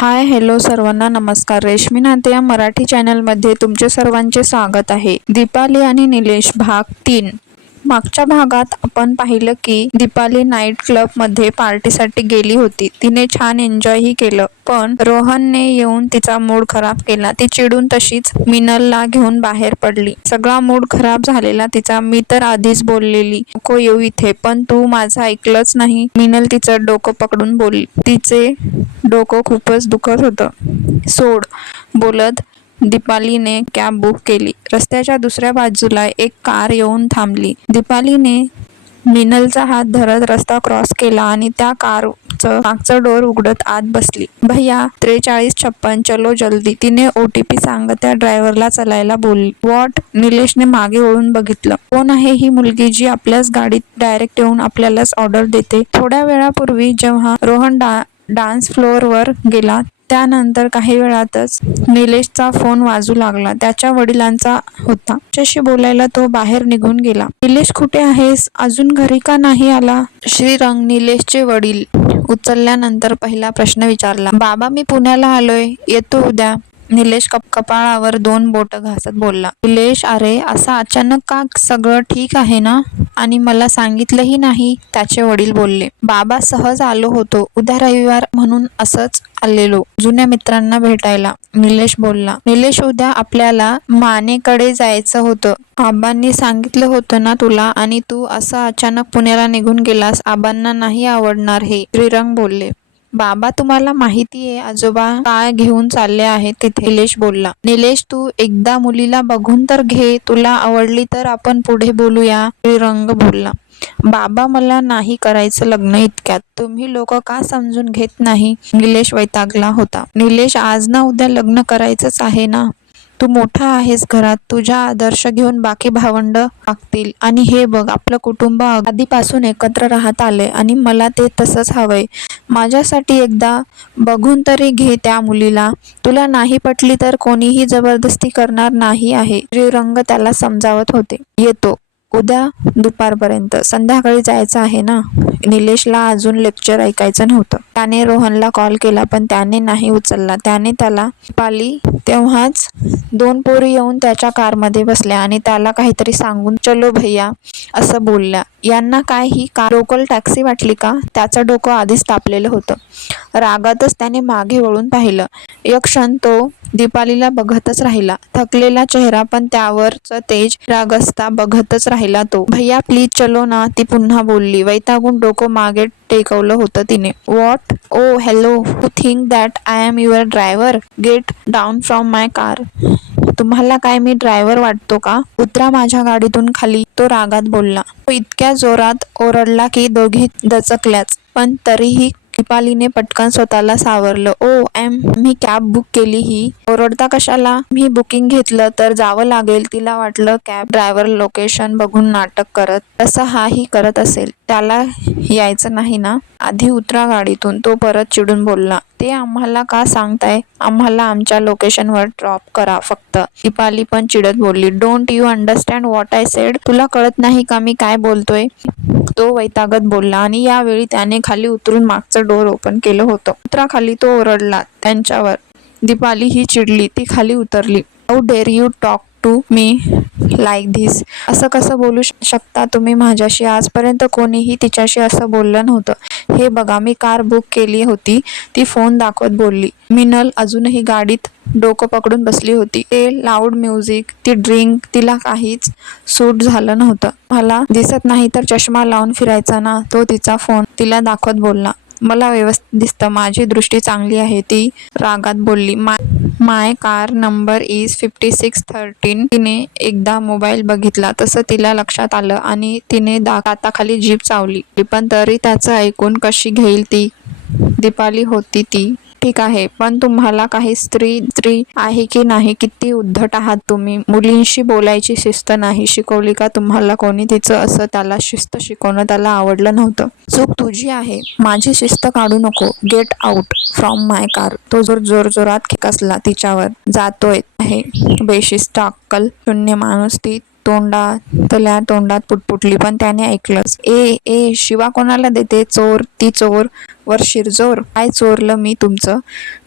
Hi hello सर्वांना नमस्कार. रेश्मी नाते या मराठी चॅनलमध्ये तुमचे सर्वांचे स्वागत आहे. दीपाली आणि निलेश भाग 3. मागच्या भागात आपण पाहिलं की दीपाली नाईट क्लब मध्ये पार्टीसाठी गेली होती. तिने छान एन्जॉयही केलं, पण रोहनने येऊन तिचा मूड खराब केला. ती चिडून तशीच मिनलला घेऊन बाहेर पडली. सगळा मूड खराब झालेला तिचा. मी तर आधीच बोललेली नको येऊ इथे, पण तू माझं ऐकलंच नाही. मिनल तिचं डोकं पकडून बोलली. तिचे डोकं खूपच दुखत होतं. सोड बोलत दीपालीने कॅब बुक केली. रस्त्याच्या दुसऱ्या बाजूला एक कार येऊन थांबली. दीपालीने मिनलचा हात धरत रस्ता क्रॉस केला आणि त्या कारचं मागचं डोर उघडत आत बसली. भैया 4356 चलो जल्दी, तिने OTP सांगत त्या ड्रायव्हरला चालायला बोलली. व्हॉट? निलेशने मागे वळून बघितलं. कोण आहे ही मुलगी जी आपल्याच गाडीत डायरेक्ट येऊन आपल्यालाच ऑर्डर देते? थोड्या वेळापूर्वी जेव्हा रोहन डान्स फ्लोअरवर गेला त्यानंतर काही वेळातच निलेशचा फोन वाजू लागला. त्याच्या वडिलांचा होता. त्याच्याशी बोलायला तो बाहेर निघून गेला. निलेश कुठे आहेस? अजून घरी का नाही आला? श्रीरंग निलेशचे वडील उचलल्यानंतर पहिला प्रश्न विचारला. बाबा मी पुण्याला आलोय, येतो उद्या. निलेश कपाळावर 2 बोटं घासत बोलला. निलेश अरे असं अचानक का? सगळं ठीक आहे ना? आणि मला सांगितलंही नाही, त्याचे वडील बोलले. बाबा सहज आलो होतो, उद्या रविवार म्हणून असंच आलेलो जुन्या मित्रांना भेटायला, निलेश बोलला. निलेश उद्या आपल्याला मानेकडे जायचं होतं. आबांनी सांगितलं होतं ना तुला, आणि तू असं अचानक पुण्याला निघून गेलास. आबांना नाही आवडणार हे, श्रीरंग बोलले. बाबा तुम्हाला माहितीये आजोबा काय घेऊन चालले आहेत तिथे, निलेश बोलला. निलेश तू एकदा मुलीला बघून तर घे, तुला आवडली तर आपण पुढे बोलूया, श्रीरंग बोलला. बाबा मला नाही करायचं लग्न इतक्यात, तुम्ही लोक का समजून घेत नाही? निलेश वैतागला होता. निलेश आज ना उद्या लग्न करायचंच आहे ना. तू मोठा आहेस घरात, तुझा आदर्श घेऊन बाकी भावंड वागतील. आणि हे बघ आपलं कुटुंब आधीपासून एकत्र राहत आले आणि मला ते तसंच हवंय. माझ्यासाठी एकदा बघून तरी घे त्या मुलीला. तुला नाही पटली तर कोणीही जबरदस्ती करणार नाही आहे, श्रीरंग त्याला समजावत होते. येतो उद्या दुपारपर्यंत, संध्याकाळी जायचं आहे ना. निलेशला अजून लेक्चर ऐकायचं नव्हतं. त्याने रोहनला कॉल केला पण त्याने नाही उचलला. त्याने त्याला पाली तेव्हाच 2 पोरी येऊन त्याच्या कारमध्ये बसल्या आणि त्याला काहीतरी सांगून चलो भैया असं बोलल्या. यांना काय ही कार लोकल टॅक्सी वाटली का? त्याचं डोकं आधीच तापलेलं होतं. रागातच त्याने मागे वळून पाहिलं. एक क्षण तो दीपालीला बघतच राहिला. थकलेला चेहरा पण त्यावरचं तेज रागस्ता बघतच राहिला तो. भैया प्लीज चलो ना, ती पुन्हा बोलली. वैतागून डोकं मागे टेकवलं होतं तिने. What? Oh hello, you think that I am your driver? Get down from my car. तुम्हाला काय मी ड्रायव्हर वाटतो का? उतरा माझ्या गाडीतून खाली, तो रागात बोलला. तो इतक्या जोरात ओरडला की दोघी दचकल्याच, पण तरीही दीपालीने पटकन स्वतःला सावरलं. मी कॅब बुक केली. ही ओरडता कशाला? मी बुकिंग घेतलं तर जावं लागेल. तिला वाटलं कॅब ड्रायव्हर लोकेशन बघून नाटक करत तसं हाही करत असेल. त्याला यायचं नाही ना. आधी उतरा गाडीतून, तो परत चिडून बोलला. ते आम्हाला का सांगताय? आम्हाला आमच्या लोकेशनवर ड्रॉप करा फक्त, दीपाली पण चिडत बोलली. Don't you understand what I said? तुला कळत नाही का मी काय बोलतोय? तो वैतागत बोलला आणि यावेळी त्याने खाली उतरून मागचं डोर ओपन केलं होतं. उतरा खाली, तो ओरडला त्यांच्यावर. दीपाली ही चिडली. ती खाली उतरली. How dare you talk to me like this? असं कसं बोलू शकता तुम्ही माझ्याशी? आजपर्यंत कोणीही तिच्याशी असं बोललं नव्हतं. हे बघा मी कार बुक केली होती, ती फोन दाखवत बोलली. मिनल अजूनही गाडीत डोकं पकडून बसली होती. ते लाऊड म्युझिक, ती ड्रिंक, तिला काहीच सूट झालं नव्हतं. मला दिसत नाही तर चष्मा लावून फिरायचा ना, तो तिचा फोन तिला दाखवत बोलला. मला व्यवस्थित दिसतं, माझी दृष्टी चांगली आहे, ती रागात बोलली. माय कार नंबर इज 5613. तिने एकदा मोबाईल बघितला तसं तिला लक्षात आलं आणि तिने दाताखाली जीभ चावली. पण तरी त्याचं ऐकून कशी घेईल ती? दीपाली होती ती. ठीक आहे, पण तुम्हाला काही स्त्री आहे की नाही? किती उद्धट आहात तुम्ही. मुलींशी बोलायची शिस्त नाही शिकवली का तुम्हाला कोणी? तिचं असं त्याला शिस्त शिकवणं त्याला आवडलं नव्हतं. चूक तुझी आहे, माझी शिस्त काढू नको. Get out from my car. तो जोरात खेकसला तिच्यावर. जातोय आहे बेशिस्त अक्कल शून्य माणूस. ती तोंडात पुटपुटली पण त्याने ऐकलंच. ए शिवा कोणाला देते? चोर, ती चोर. वर शिरजोर. काय चोरलं मी तुमचं?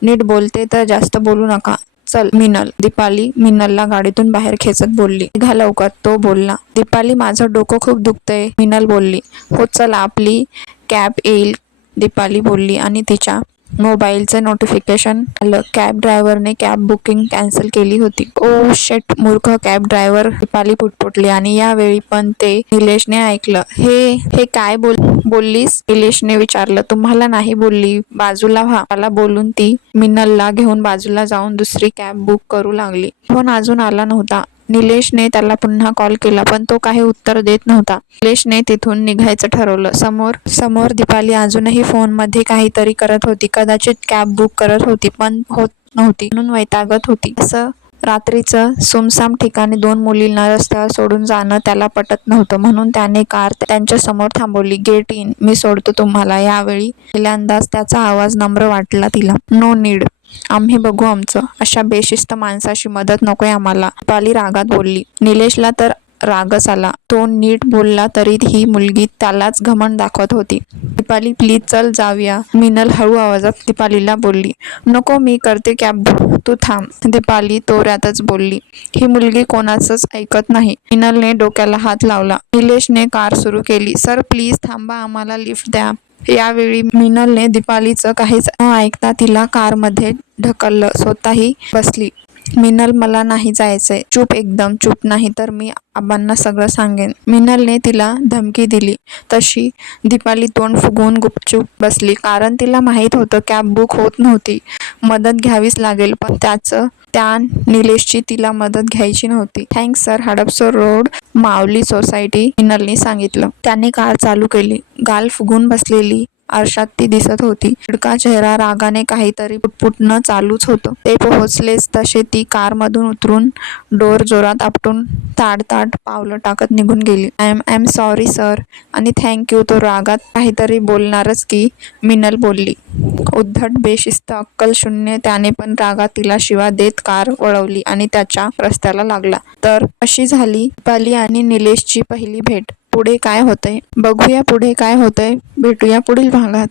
नीट बोलते तर जास्त बोलू नका. चल मिनल. दीपाली मिनलला गाडीतून बाहेर खेचत बोलली. निघा लवकर. तो बोलला. दीपाली माझं डोकं खूप दुखतंय, मिनल बोलली. हो चला आपली कॅब येईल, दीपाली बोलली आणि तिच्या मोबाईलचं नोटिफिकेशन आलं. कॅब ड्रायव्हरने कॅब बुकिंग कॅन्सल केली होती. ओ शेट, मूर्ख कॅब ड्रायव्हर, दीपाली पुटपुटली. आणि यावेळी पण ते निलेशने ऐकलं. हे हे काय बोललीस? निलेशने विचारलं. तुम्हाला नाही बोलली, बाजूला व्हा. त्याला बोलून ती मिनलला घेऊन बाजूला जाऊन दुसरी कॅब बुक करू लागली. फोन अजून आला नव्हता. निलेशने त्याला पुन्हा कॉल केला पण तो काही उत्तर देत नव्हता. निलेशने तिथून निघायचं ठरवलं. समोर दीपाली अजूनही फोनमध्ये काहीतरी करत होती. कदाचित कॅब बुक करत होती पण होत नव्हती म्हणून वैतागत होती. असं रात्रीचं सुमसाम ठिकाणी दोन मुलींना रस्त्यावर सोडून जाणं त्याला पटत नव्हतं. म्हणून त्याने कार त्यांच्या समोर थांबवली. गेट इन, मी सोडतो तुम्हाला. यावेळी पहिल्यांदाच त्याचा आवाज नम्र वाटला तिला. नो नीड, आम्ही बघू आमचं. अशा बेशिस्त माणसाची मदत नकोय आम्हाला, दीपाली रागात बोलली. निलेशला तर रागच आला. तो नीट बोलला तरी ही मुलगी त्यालाच घमंड दाखवत होती. दीपाली प्लीज चल जाऊया, मिनल हळू आवाजात दीपालीला बोलली. नको, मी करते कॅब बुक, तू थांब, दीपाली तोऱ्यातच बोलली. ही मुलगी कोणाचंच ऐकत नाही. मिनलने डोक्याला हात लावला. निलेशने कार सुरू केली. सर प्लीज थांबा, आम्हाला लिफ्ट द्या. यावेळी मिनलने दीपालीचं काहीच न ऐकता तिला कारमध्ये ढकललं. स्वतःही बसली. मिनल, मला नाही जायचंय. चूप, एकदम चूप, नाही तर मी आबांना सगळं सांगेन. मिनलने तिला धमकी दिली. तशी दीपाली तोंड फुगवून गुपचूप बसली. कारण तिला माहीत होतं कॅब बुक होत नव्हती. मदत घ्यावीच लागेल पण त्या निलेशची तिला मदत घ्यायची नव्हती. Thanks sir, Hadapsar road, Mavli society, मिनलने सांगितलं. त्याने कार चालू केली. गाल फुगून बसलेली आरशात ती दिसत होती. चिडका चेहरा, रागाने काहीतरी पुटपुटणं चालूच होतं. ते पोहोचलेच तसे ती कारमधून उतरून डोर जोरात आपटून ताडताड पावलं टाकत निघून गेली. आय एम सॉरी सर आणि थँक यू. तो रागात काहीतरी बोलणारच की मिनल बोलली. उद्धट, बेशिस्त, अक्कल शून्य. त्याने पण रागात तिला शिवा देत कार वळवली आणि त्याच्या रस्त्याला लागला. तर अशी झाली दीपाली आणि निलेशची पहिली भेट. पुढे काय होतंय बघूया. पुढे काय होतंय भेटूया पुढील भागात.